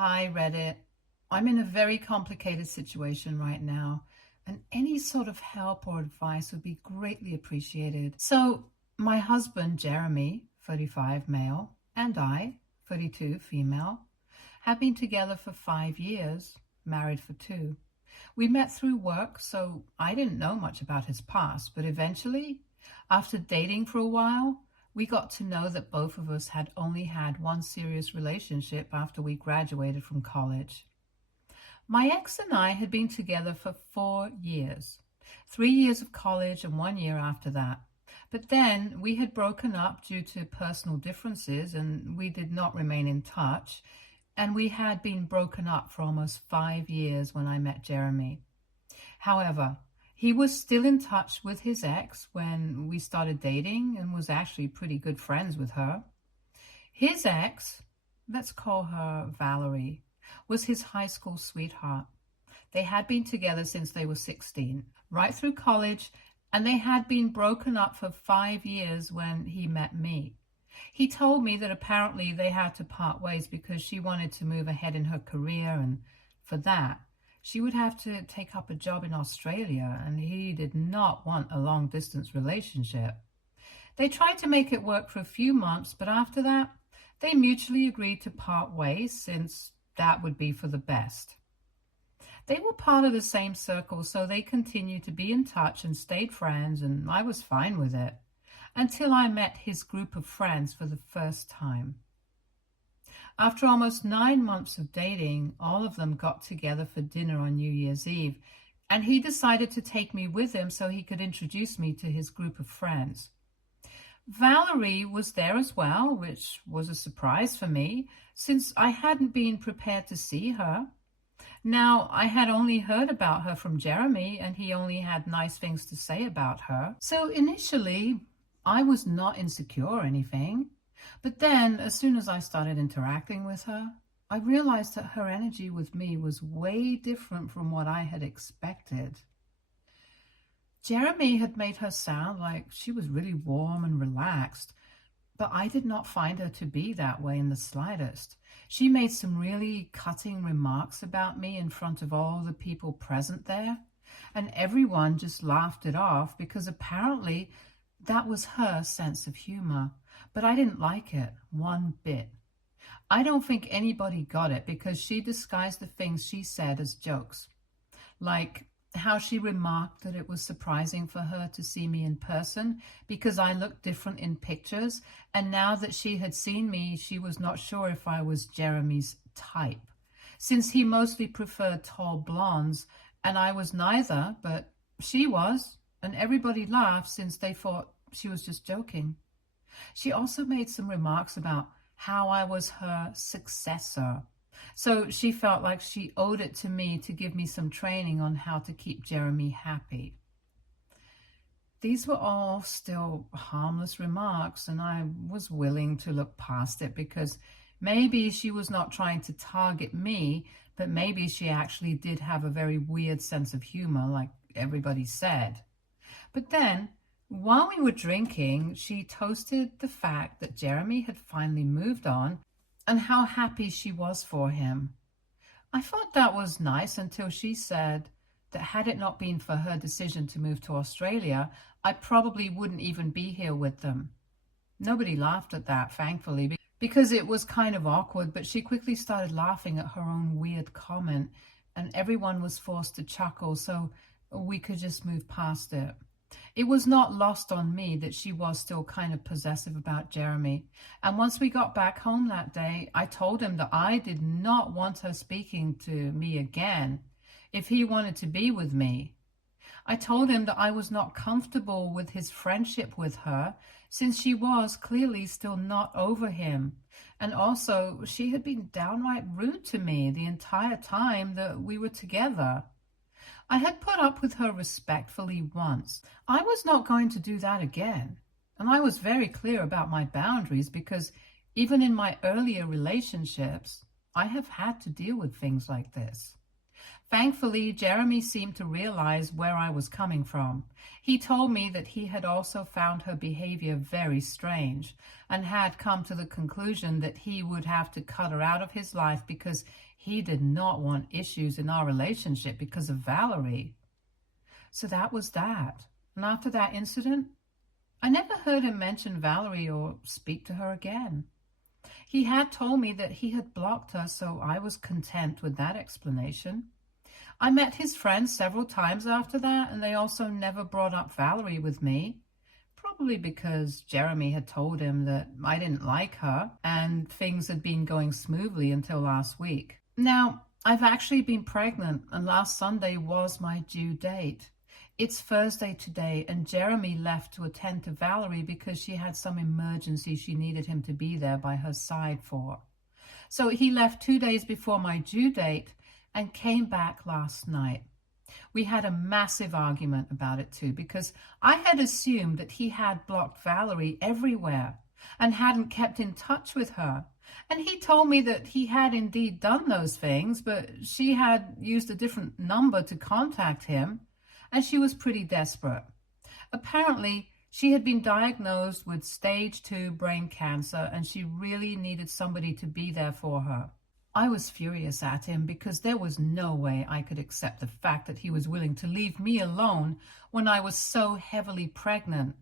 Hi, Reddit. I'm in a very complicated situation right now, and any sort of help or advice would be greatly appreciated. So, my husband, Jeremy, 35 male, and I, 32 female, have been together for 5 years, married for 2. We met through work, so I didn't know much about his past, but eventually, after dating for a while, we got to know that both of us had only had one serious relationship after we graduated from college. My ex and I had been together for 4 years, 3 years of college and 1 year after that. But then we had broken up due to personal differences and we did not remain in touch. And we had been broken up for almost 5 years when I met Jeremy. However, he was still in touch with his ex when we started dating and was actually pretty good friends with her. His ex, let's call her Valerie, was his high school sweetheart. They had been together since they were 16, right through college, and they had been broken up for 5 years when he met me. He told me that apparently they had to part ways because she wanted to move ahead in her career, and for that, she would have to take up a job in Australia, and he did not want a long-distance relationship. They tried to make it work for a few months, but after that, they mutually agreed to part ways since that would be for the best. They were part of the same circle, so they continued to be in touch and stayed friends, and I was fine with it, until I met his group of friends for the first time. After almost 9 months of dating, all of them got together for dinner on New Year's Eve, and he decided to take me with him so he could introduce me to his group of friends. Valerie was there as well, which was a surprise for me, since I hadn't been prepared to see her. Now, I had only heard about her from Jeremy, and he only had nice things to say about her. So initially, I was not insecure or anything. But then, as soon as I started interacting with her, I realized that her energy with me was way different from what I had expected. Jeremy had made her sound like she was really warm and relaxed, but I did not find her to be that way in the slightest. She made some really cutting remarks about me in front of all the people present there, and everyone just laughed it off because apparently that was her sense of humor. But I didn't like it one bit. I don't think anybody got it because she disguised the things she said as jokes. Like how she remarked that it was surprising for her to see me in person because I looked different in pictures, and now that she had seen me, she was not sure if I was Jeremy's type, since he mostly preferred tall blondes, and I was neither, but she was, and everybody laughed since they thought she was just joking. She also made some remarks about how I was her successor. So she felt like she owed it to me to give me some training on how to keep Jeremy happy. These were all still harmless remarks, and I was willing to look past it because maybe she was not trying to target me, but maybe she actually did have a very weird sense of humor, like everybody said. But then, while we were drinking, she toasted the fact that Jeremy had finally moved on and how happy she was for him. I thought that was nice until she said that had it not been for her decision to move to Australia, I probably wouldn't even be here with them. Nobody laughed at that, thankfully, because it was kind of awkward, but she quickly started laughing at her own weird comment, and everyone was forced to chuckle, so we could just move past it. It was not lost on me that she was still kind of possessive about Jeremy. And once we got back home that day, I told him that I did not want her speaking to me again if he wanted to be with me. I told him that I was not comfortable with his friendship with her since she was clearly still not over him. And also, she had been downright rude to me the entire time that we were together. I had put up with her respectfully once. I was not going to do that again. And I was very clear about my boundaries because even in my earlier relationships, I have had to deal with things like this. Thankfully, Jeremy seemed to realize where I was coming from. He told me that he had also found her behavior very strange and had come to the conclusion that he would have to cut her out of his life because he did not want issues in our relationship because of Valerie. So that was that. And after that incident, I never heard him mention Valerie or speak to her again. He had told me that he had blocked her, so I was content with that explanation. I met his friends several times after that, and they also never brought up Valerie with me, probably because Jeremy had told him that I didn't like her and things had been going smoothly until last week. Now, I've actually been pregnant, and last Sunday was my due date. It's Thursday today, and Jeremy left to attend to Valerie because she had some emergency she needed him to be there by her side for. So he left 2 days before my due date and came back last night. We had a massive argument about it too, because I had assumed that he had blocked Valerie everywhere and hadn't kept in touch with her. And he told me that he had indeed done those things, but she had used a different number to contact him, and she was pretty desperate. Apparently, she had been diagnosed with stage 2 brain cancer, and she really needed somebody to be there for her. I was furious at him because there was no way I could accept the fact that he was willing to leave me alone when I was so heavily pregnant.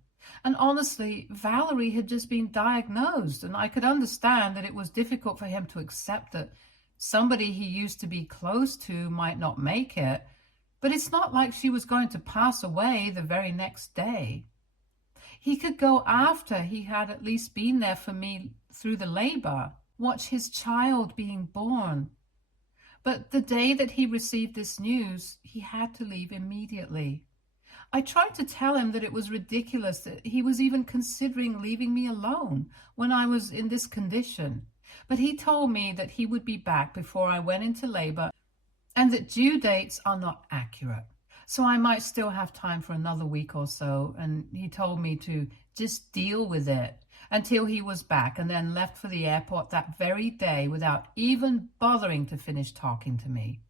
And honestly, Valerie had just been diagnosed, and I could understand that it was difficult for him to accept that somebody he used to be close to might not make it, but it's not like she was going to pass away the very next day. He could go after he had at least been there for me through the labor, watch his child being born. But the day that he received this news, he had to leave immediately. I tried to tell him that it was ridiculous that he was even considering leaving me alone when I was in this condition. But he told me that he would be back before I went into labor and that due dates are not accurate. So I might still have time for another week or so, and he told me to just deal with it until he was back, and then left for the airport that very day without even bothering to finish talking to me.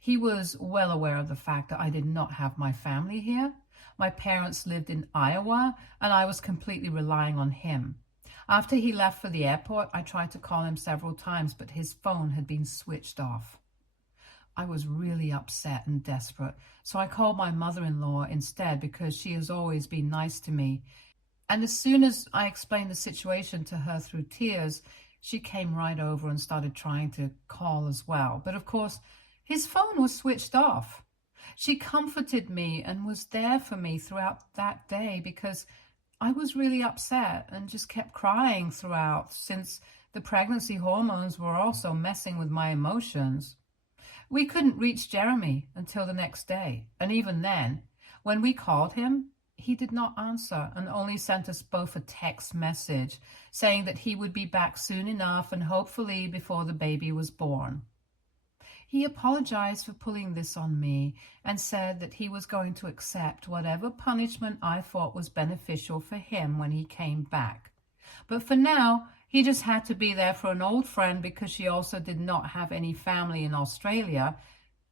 He was well aware of the fact that I did not have my family here. My parents lived in Iowa, and I was completely relying on him. After he left for the airport, I tried to call him several times, but his phone had been switched off. I was really upset and desperate, so I called my mother-in-law instead because she has always been nice to me. And as soon as I explained the situation to her through tears, she came right over and started trying to call as well. But of course, his phone was switched off. She comforted me and was there for me throughout that day because I was really upset and just kept crying throughout, since the pregnancy hormones were also messing with my emotions. We couldn't reach Jeremy until the next day, and even then, when we called him, he did not answer and only sent us both a text message saying that he would be back soon enough and hopefully before the baby was born. He apologized for pulling this on me and said that he was going to accept whatever punishment I thought was beneficial for him when he came back. But for now, he just had to be there for an old friend because she also did not have any family in Australia,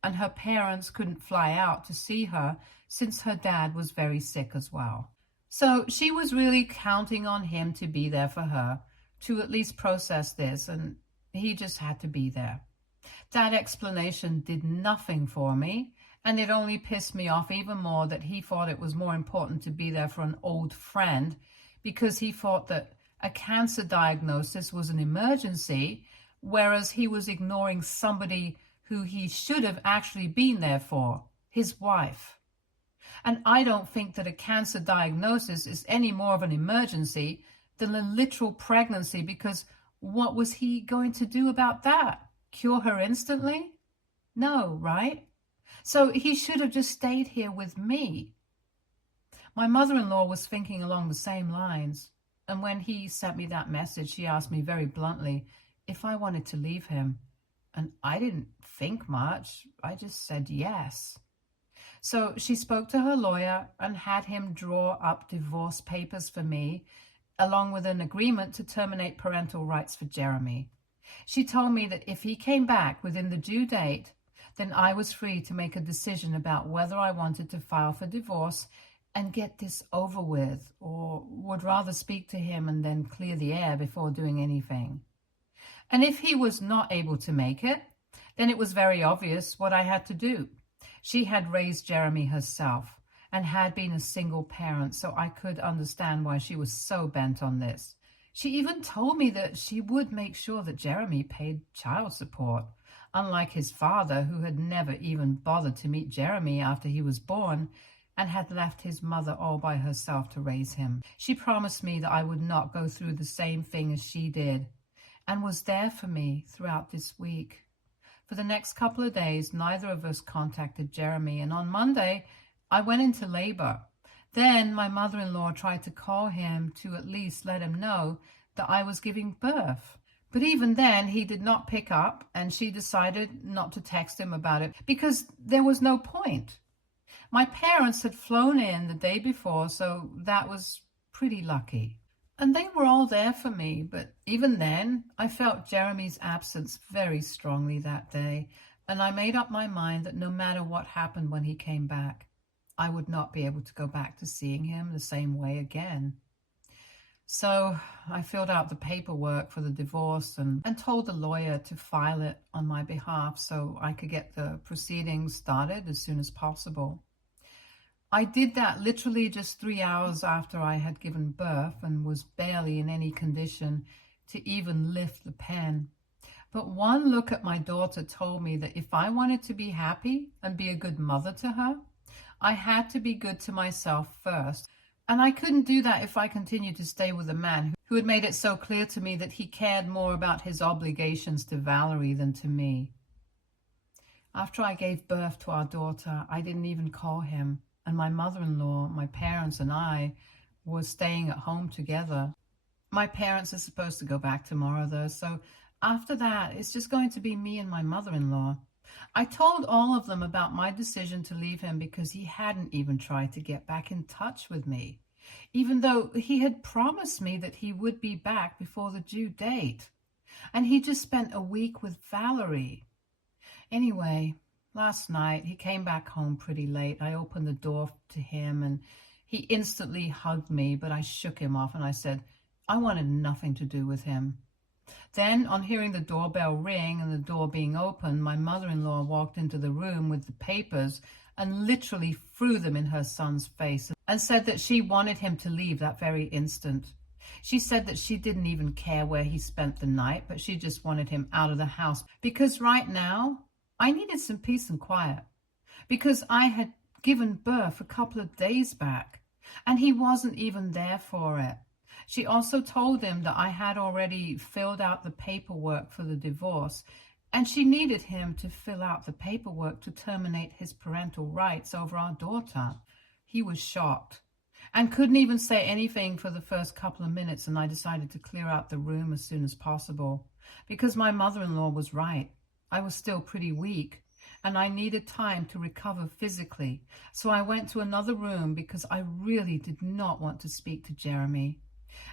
and her parents couldn't fly out to see her since her dad was very sick as well. So she was really counting on him to be there for her, to at least process this, and he just had to be there. That explanation did nothing for me, and it only pissed me off even more that he thought it was more important to be there for an old friend because he thought that a cancer diagnosis was an emergency, whereas he was ignoring somebody who he should have actually been there for, his wife. And I don't think that a cancer diagnosis is any more of an emergency than a literal pregnancy, because what was he going to do about that? Cure her instantly? No, right? So he should have just stayed here with me. My mother-in-law was thinking along the same lines, and when he sent me that message, she asked me very bluntly if I wanted to leave him. And I didn't think much. I just said yes. So she spoke to her lawyer and had him draw up divorce papers for me, along with an agreement to terminate parental rights for Jeremy. She told me that if he came back within the due date, then I was free to make a decision about whether I wanted to file for divorce and get this over with, or would rather speak to him and then clear the air before doing anything. And if he was not able to make it, then it was very obvious what I had to do. She had raised Jeremy herself and had been a single parent, so I could understand why she was so bent on this. She even told me that she would make sure that Jeremy paid child support, unlike his father, who had never even bothered to meet Jeremy after he was born and had left his mother all by herself to raise him. She promised me that I would not go through the same thing as she did, and was there for me throughout this week. For the next couple of days, neither of us contacted Jeremy, and on Monday, I went into labor. Then my mother-in-law tried to call him to at least let him know that I was giving birth. But even then, he did not pick up, and she decided not to text him about it because there was no point. My parents had flown in the day before, so that was pretty lucky. And they were all there for me, but even then, I felt Jeremy's absence very strongly that day, and I made up my mind that no matter what happened when he came back, I would not be able to go back to seeing him the same way again. So I filled out the paperwork for the divorce and told the lawyer to file it on my behalf so I could get the proceedings started as soon as possible. I did that literally just 3 hours after I had given birth and was barely in any condition to even lift the pen. But one look at my daughter told me that if I wanted to be happy and be a good mother to her, I had to be good to myself first. And I couldn't do that if I continued to stay with a man who had made it so clear to me that he cared more about his obligations to Valerie than to me. After I gave birth to our daughter, I didn't even call him. And my mother-in-law, my parents, and I were staying at home together. My parents are supposed to go back tomorrow, though, so after that, it's just going to be me and my mother-in-law. I told all of them about my decision to leave him because he hadn't even tried to get back in touch with me, even though he had promised me that he would be back before the due date. And he just spent a week with Valerie. Anyway, last night, he came back home pretty late. I opened the door to him and he instantly hugged me, but I shook him off and I said I wanted nothing to do with him. Then, on hearing the doorbell ring and the door being opened, my mother-in-law walked into the room with the papers and literally threw them in her son's face and said that she wanted him to leave that very instant. She said that she didn't even care where he spent the night, but she just wanted him out of the house because right now, I needed some peace and quiet because I had given birth a couple of days back and he wasn't even there for it. She also told him that I had already filled out the paperwork for the divorce and she needed him to fill out the paperwork to terminate his parental rights over our daughter. He was shocked and couldn't even say anything for the first couple of minutes, and I decided to clear out the room as soon as possible because my mother-in-law was right. I was still pretty weak and I needed time to recover physically. So I went to another room because I really did not want to speak to Jeremy.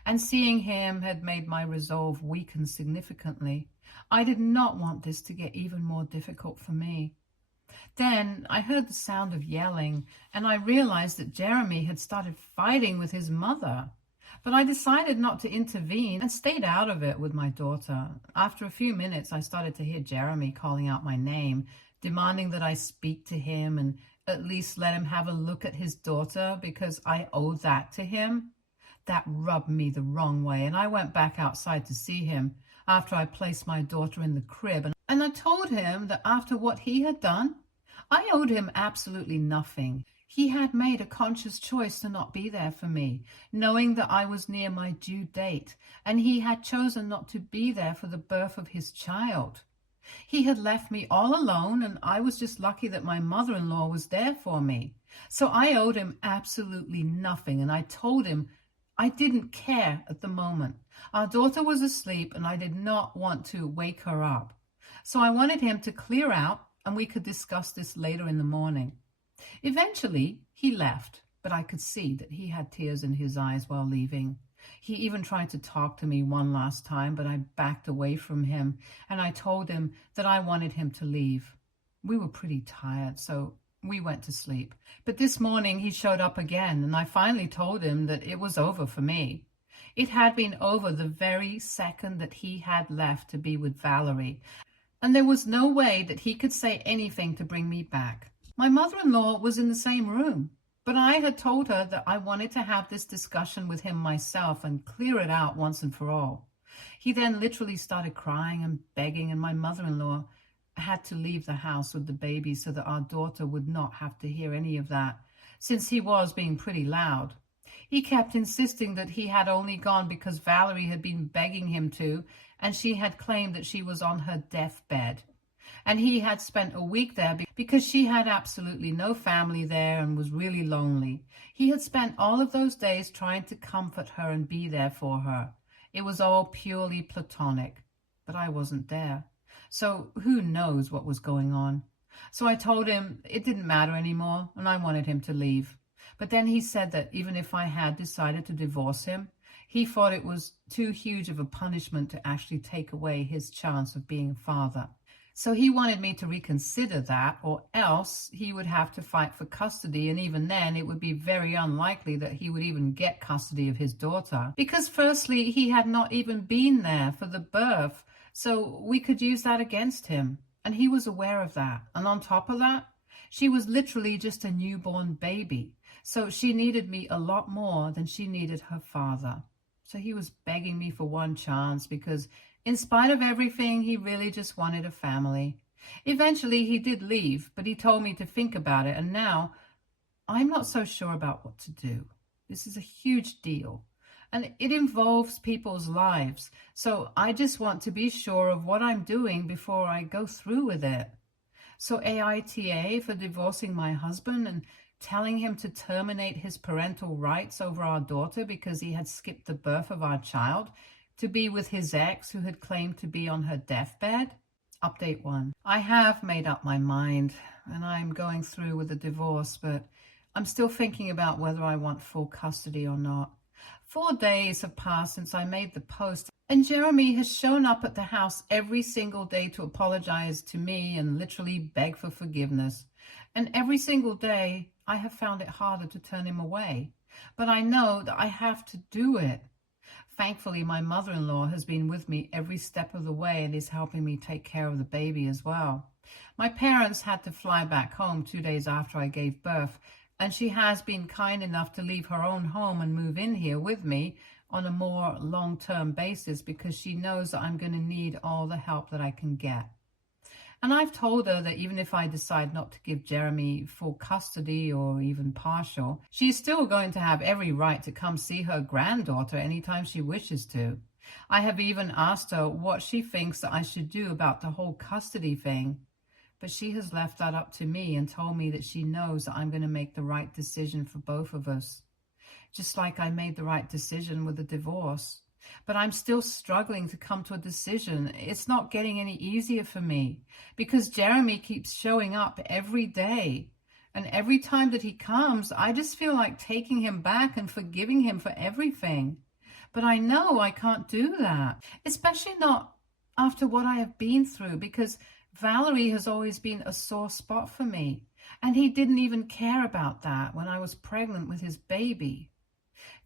And seeing him had made my resolve weaken significantly. I did not want this to get even more difficult for me. Then I heard the sound of yelling and I realized that Jeremy had started fighting with his mother. But I decided not to intervene and stayed out of it with my daughter. After a few minutes, I started to hear Jeremy calling out my name, demanding that I speak to him and at least let him have a look at his daughter because I owed that to him. That rubbed me the wrong way, and I went back outside to see him after I placed my daughter in the crib. And I told him that after what he had done, I owed him absolutely nothing. He had made a conscious choice to not be there for me, knowing that I was near my due date, and he had chosen not to be there for the birth of his child. He had left me all alone, and I was just lucky that my mother-in-law was there for me. So I owed him absolutely nothing, and I told him I didn't care at the moment. Our daughter was asleep, and I did not want to wake her up. So I wanted him to clear out, and we could discuss this later in the morning. Eventually, he left, but I could see that he had tears in his eyes while leaving. He even tried to talk to me one last time, but I backed away from him, and I told him that I wanted him to leave. We were pretty tired, so we went to sleep. But this morning he showed up again, and I finally told him that it was over for me. It had been over the very second that he had left to be with Valerie, and there was no way that he could say anything to bring me back. My mother-in-law was in the same room, but I had told her that I wanted to have this discussion with him myself and clear it out once and for all. He then literally started crying and begging, and my mother-in-law had to leave the house with the baby so that our daughter would not have to hear any of that, since he was being pretty loud. He kept insisting that he had only gone because Valerie had been begging him to, and she had claimed that she was on her deathbed. And he had spent a week there because she had absolutely no family there and was really lonely. He had spent all of those days trying to comfort her and be there for her. It was all purely platonic, but I wasn't there. So who knows what was going on? So I told him it didn't matter anymore and I wanted him to leave. But then he said that even if I had decided to divorce him, he thought it was too huge of a punishment to actually take away his chance of being a father. So he wanted me to reconsider that, or else he would have to fight for custody, and even then it would be very unlikely that he would even get custody of his daughter. Because firstly, he had not even been there for the birth, so we could use that against him. And he was aware of that. And on top of that, she was literally just a newborn baby. So she needed me a lot more than she needed her father. So he was begging me for one chance because in spite of everything, he really just wanted a family. Eventually, he did leave, but he told me to think about it. And now I'm not so sure about what to do. This is a huge deal. And it involves people's lives. So I just want to be sure of what I'm doing before I go through with it. So AITA for divorcing my husband and telling him to terminate his parental rights over our daughter because he had skipped the birth of our child to be with his ex who had claimed to be on her deathbed. Update 1. I have made up my mind and I'm going through with the divorce, but I'm still thinking about whether I want full custody or not. 4 days have passed since I made the post, and Jeremy has shown up at the house every single day to apologize to me and literally beg for forgiveness. And every single day, I have found it harder to turn him away. But I know that I have to do it. Thankfully, my mother-in-law has been with me every step of the way and is helping me take care of the baby as well. My parents had to fly back home 2 days after I gave birth, and she has been kind enough to leave her own home and move in here with me on a more long-term basis because she knows that I'm going to need all the help that I can get. And I've told her that even if I decide not to give Jeremy full custody or even partial, she's still going to have every right to come see her granddaughter anytime she wishes to. I have even asked her what she thinks that I should do about the whole custody thing. But she has left that up to me and told me that she knows that I'm going to make the right decision for both of us. Just like I made the right decision with the divorce. But I'm still struggling to come to a decision. It's not getting any easier for me because Jeremy keeps showing up every day. And every time that he comes, I just feel like taking him back and forgiving him for everything. But I know I can't do that, especially not after what I have been through, because Valerie has always been a sore spot for me. And he didn't even care about that when I was pregnant with his baby.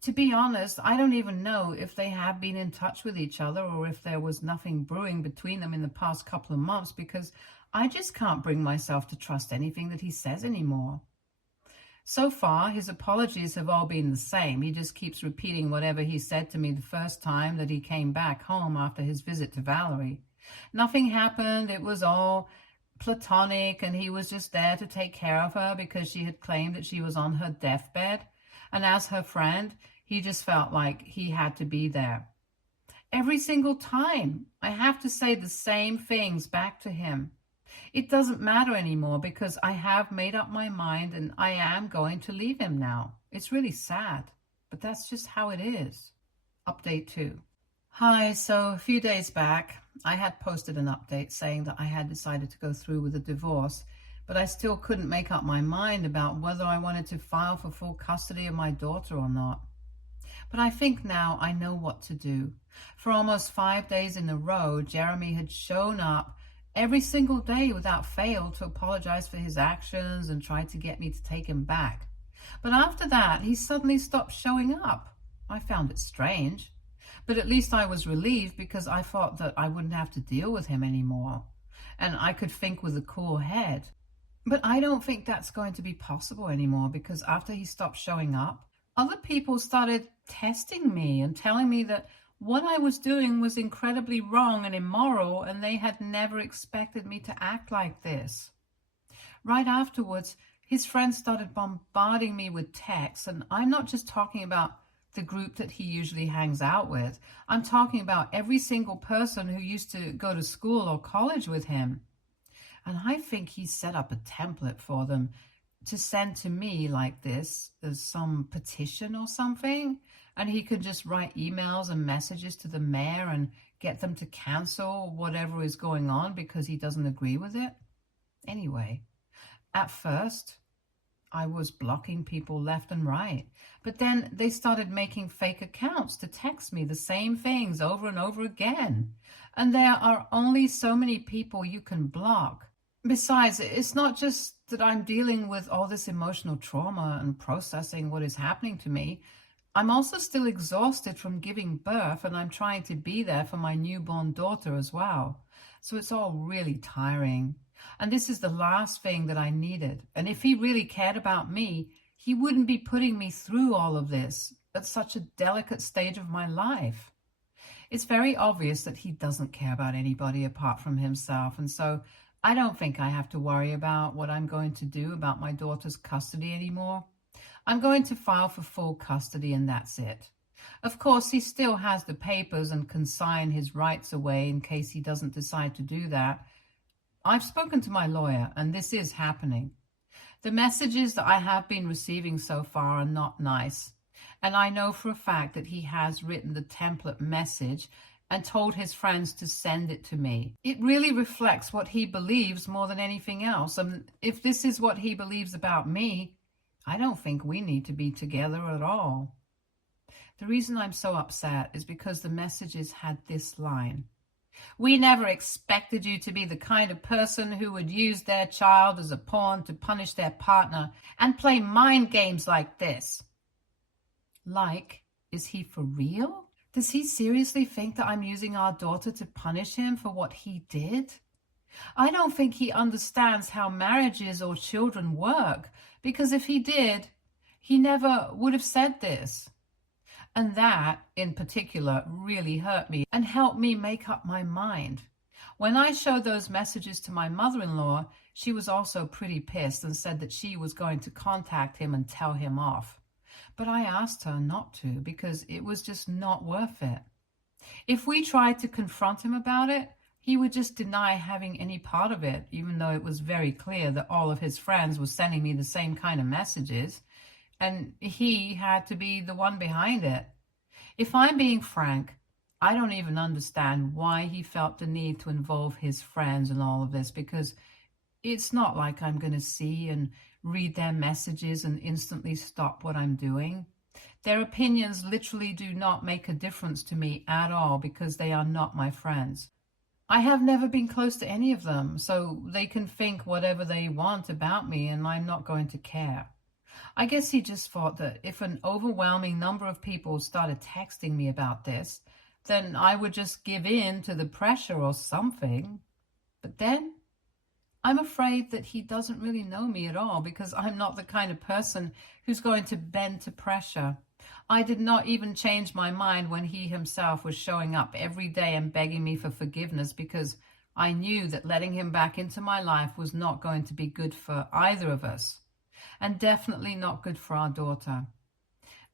To be honest, I don't even know if they have been in touch with each other or if there was nothing brewing between them in the past couple of months because I just can't bring myself to trust anything that he says anymore. So far, his apologies have all been the same. He just keeps repeating whatever he said to me the first time that he came back home after his visit to Valerie. Nothing happened. It was all platonic and he was just there to take care of her because she had claimed that she was on her deathbed. And as her friend, he just felt like he had to be there. Every single time, I have to say the same things back to him. It doesn't matter anymore because I have made up my mind and I am going to leave him now. It's really sad, but that's just how it is. Update 2. Hi, so a few days back, I had posted an update saying that I had decided to go through with a divorce, but I still couldn't make up my mind about whether I wanted to file for full custody of my daughter or not. But I think now I know what to do. For almost 5 days in a row, Jeremy had shown up every single day without fail to apologize for his actions and try to get me to take him back. But after that, he suddenly stopped showing up. I found it strange, but at least I was relieved because I thought that I wouldn't have to deal with him anymore, and I could think with a cool head. But I don't think that's going to be possible anymore because after he stopped showing up, other people started testing me and telling me that what I was doing was incredibly wrong and immoral, and they had never expected me to act like this. Right afterwards, his friends started bombarding me with texts, and I'm not just talking about the group that he usually hangs out with. I'm talking about every single person who used to go to school or college with him. And I think he set up a template for them to send to me like this as some petition or something. And he could just write emails and messages to the mayor and get them to cancel whatever is going on because he doesn't agree with it. Anyway, at first, I was blocking people left and right. But then they started making fake accounts to text me the same things over and over again. And there are only so many people you can block. Besides, it's not just that I'm dealing with all this emotional trauma and processing what is happening to me. I'm also still exhausted from giving birth, and I'm trying to be there for my newborn daughter as well. So it's all really tiring. And this is the last thing that I needed. And if he really cared about me, he wouldn't be putting me through all of this at such a delicate stage of my life. It's very obvious that he doesn't care about anybody apart from himself. And so I don't think I have to worry about what I'm going to do about my daughter's custody anymore. I'm going to file for full custody and that's it. Of course, he still has the papers and can sign his rights away in case he doesn't decide to do that. I've spoken to my lawyer and this is happening. The messages that I have been receiving so far are not nice. And I know for a fact that he has written the template message and told his friends to send it to me. It really reflects what he believes more than anything else. And if this is what he believes about me, I don't think we need to be together at all. The reason I'm so upset is because the messages had this line: "We never expected you to be the kind of person who would use their child as a pawn to punish their partner and play mind games like this." Like, is he for real? Does he seriously think that I'm using our daughter to punish him for what he did? I don't think he understands how marriages or children work, because if he did, he never would have said this. And that, in particular, really hurt me and helped me make up my mind. When I showed those messages to my mother-in-law, she was also pretty pissed and said that she was going to contact him and tell him off. But I asked her not to because it was just not worth it. If we tried to confront him about it, he would just deny having any part of it, even though it was very clear that all of his friends were sending me the same kind of messages, and he had to be the one behind it. If I'm being frank, I don't even understand why he felt the need to involve his friends in all of this, because it's not like I'm going to see and read their messages and instantly stop what I'm doing. Their opinions literally do not make a difference to me at all because they are not my friends. I have never been close to any of them, so they can think whatever they want about me and I'm not going to care. I guess he just thought that if an overwhelming number of people started texting me about this, then I would just give in to the pressure or something. But then I'm afraid that he doesn't really know me at all because I'm not the kind of person who's going to bend to pressure. I did not even change my mind when he himself was showing up every day and begging me for forgiveness because I knew that letting him back into my life was not going to be good for either of us, and definitely not good for our daughter.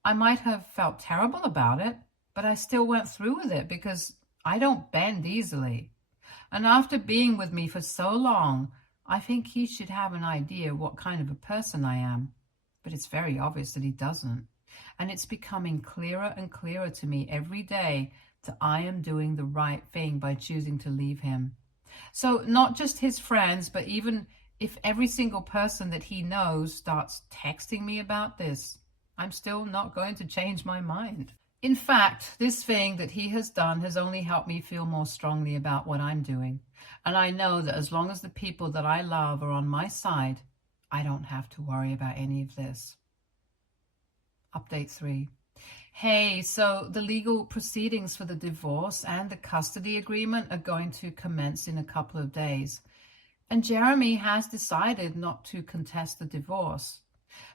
I might have felt terrible about it, but I still went through with it because I don't bend easily. And after being with me for so long, I think he should have an idea what kind of a person I am. But it's very obvious that he doesn't. And it's becoming clearer and clearer to me every day that I am doing the right thing by choosing to leave him. So not just his friends, but even if every single person that he knows starts texting me about this, I'm still not going to change my mind. In fact, this thing that he has done has only helped me feel more strongly about what I'm doing. And I know that as long as the people that I love are on my side, I don't have to worry about any of this. Update 3. Hey, so the legal proceedings for the divorce and the custody agreement are going to commence in a couple of days. And Jeremy has decided not to contest the divorce.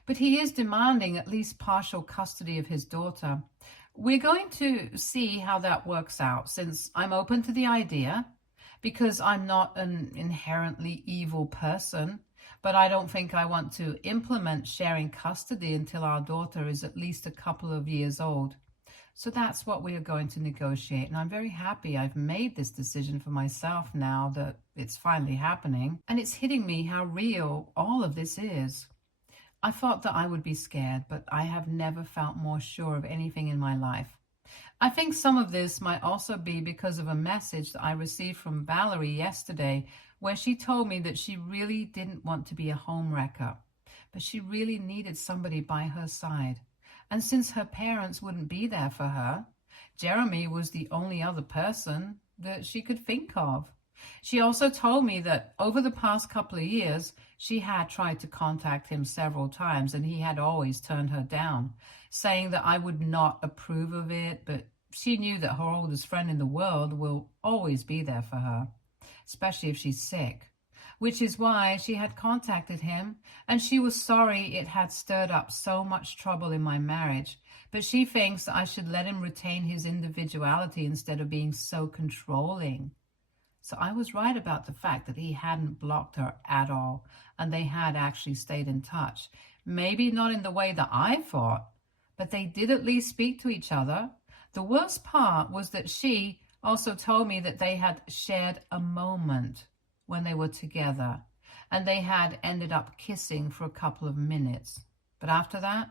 But he is demanding at least partial custody of his daughter. We're going to see how that works out, since I'm open to the idea, because I'm not an inherently evil person, but I don't think I want to implement sharing custody until our daughter is at least a couple of years old. So that's what we are going to negotiate, and I'm very happy I've made this decision for myself now that it's finally happening, and it's hitting me how real all of this is. I thought that I would be scared, but I have never felt more sure of anything in my life. I think some of this might also be because of a message that I received from Valerie yesterday, where she told me that she really didn't want to be a homewrecker, but she really needed somebody by her side. And since her parents wouldn't be there for her, Jeremy was the only other person that she could think of. She also told me that over the past couple of years, she had tried to contact him several times and he had always turned her down, saying that I would not approve of it, but she knew that her oldest friend in the world will always be there for her, especially if she's sick, which is why she had contacted him, and she was sorry it had stirred up so much trouble in my marriage, but she thinks that I should let him retain his individuality instead of being so controlling. So I was right about the fact that he hadn't blocked her at all, and they had actually stayed in touch. Maybe not in the way that I thought, but they did at least speak to each other. The worst part was that she also told me that they had shared a moment when they were together, and they had ended up kissing for a couple of minutes. But after that,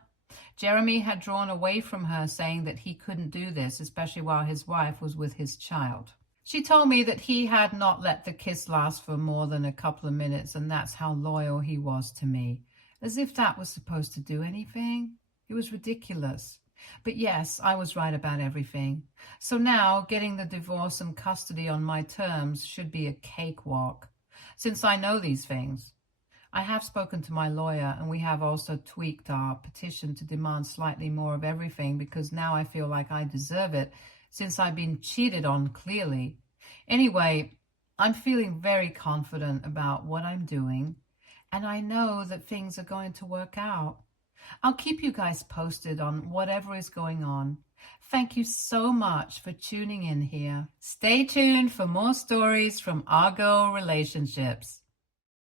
Jeremy had drawn away from her, saying that he couldn't do this, especially while his wife was with his child. She told me that he had not let the kiss last for more than a couple of minutes, and that's how loyal he was to me. As if that was supposed to do anything. It was ridiculous. But yes, I was right about everything. So now, getting the divorce and custody on my terms should be a cakewalk, since I know these things. I have spoken to my lawyer, and we have also tweaked our petition to demand slightly more of everything, because now I feel like I deserve it, since I've been cheated on clearly. Anyway, I'm feeling very confident about what I'm doing, and I know that things are going to work out. I'll keep you guys posted on whatever is going on. Thank you so much for tuning in here. Stay tuned for more stories from Argo Relationships.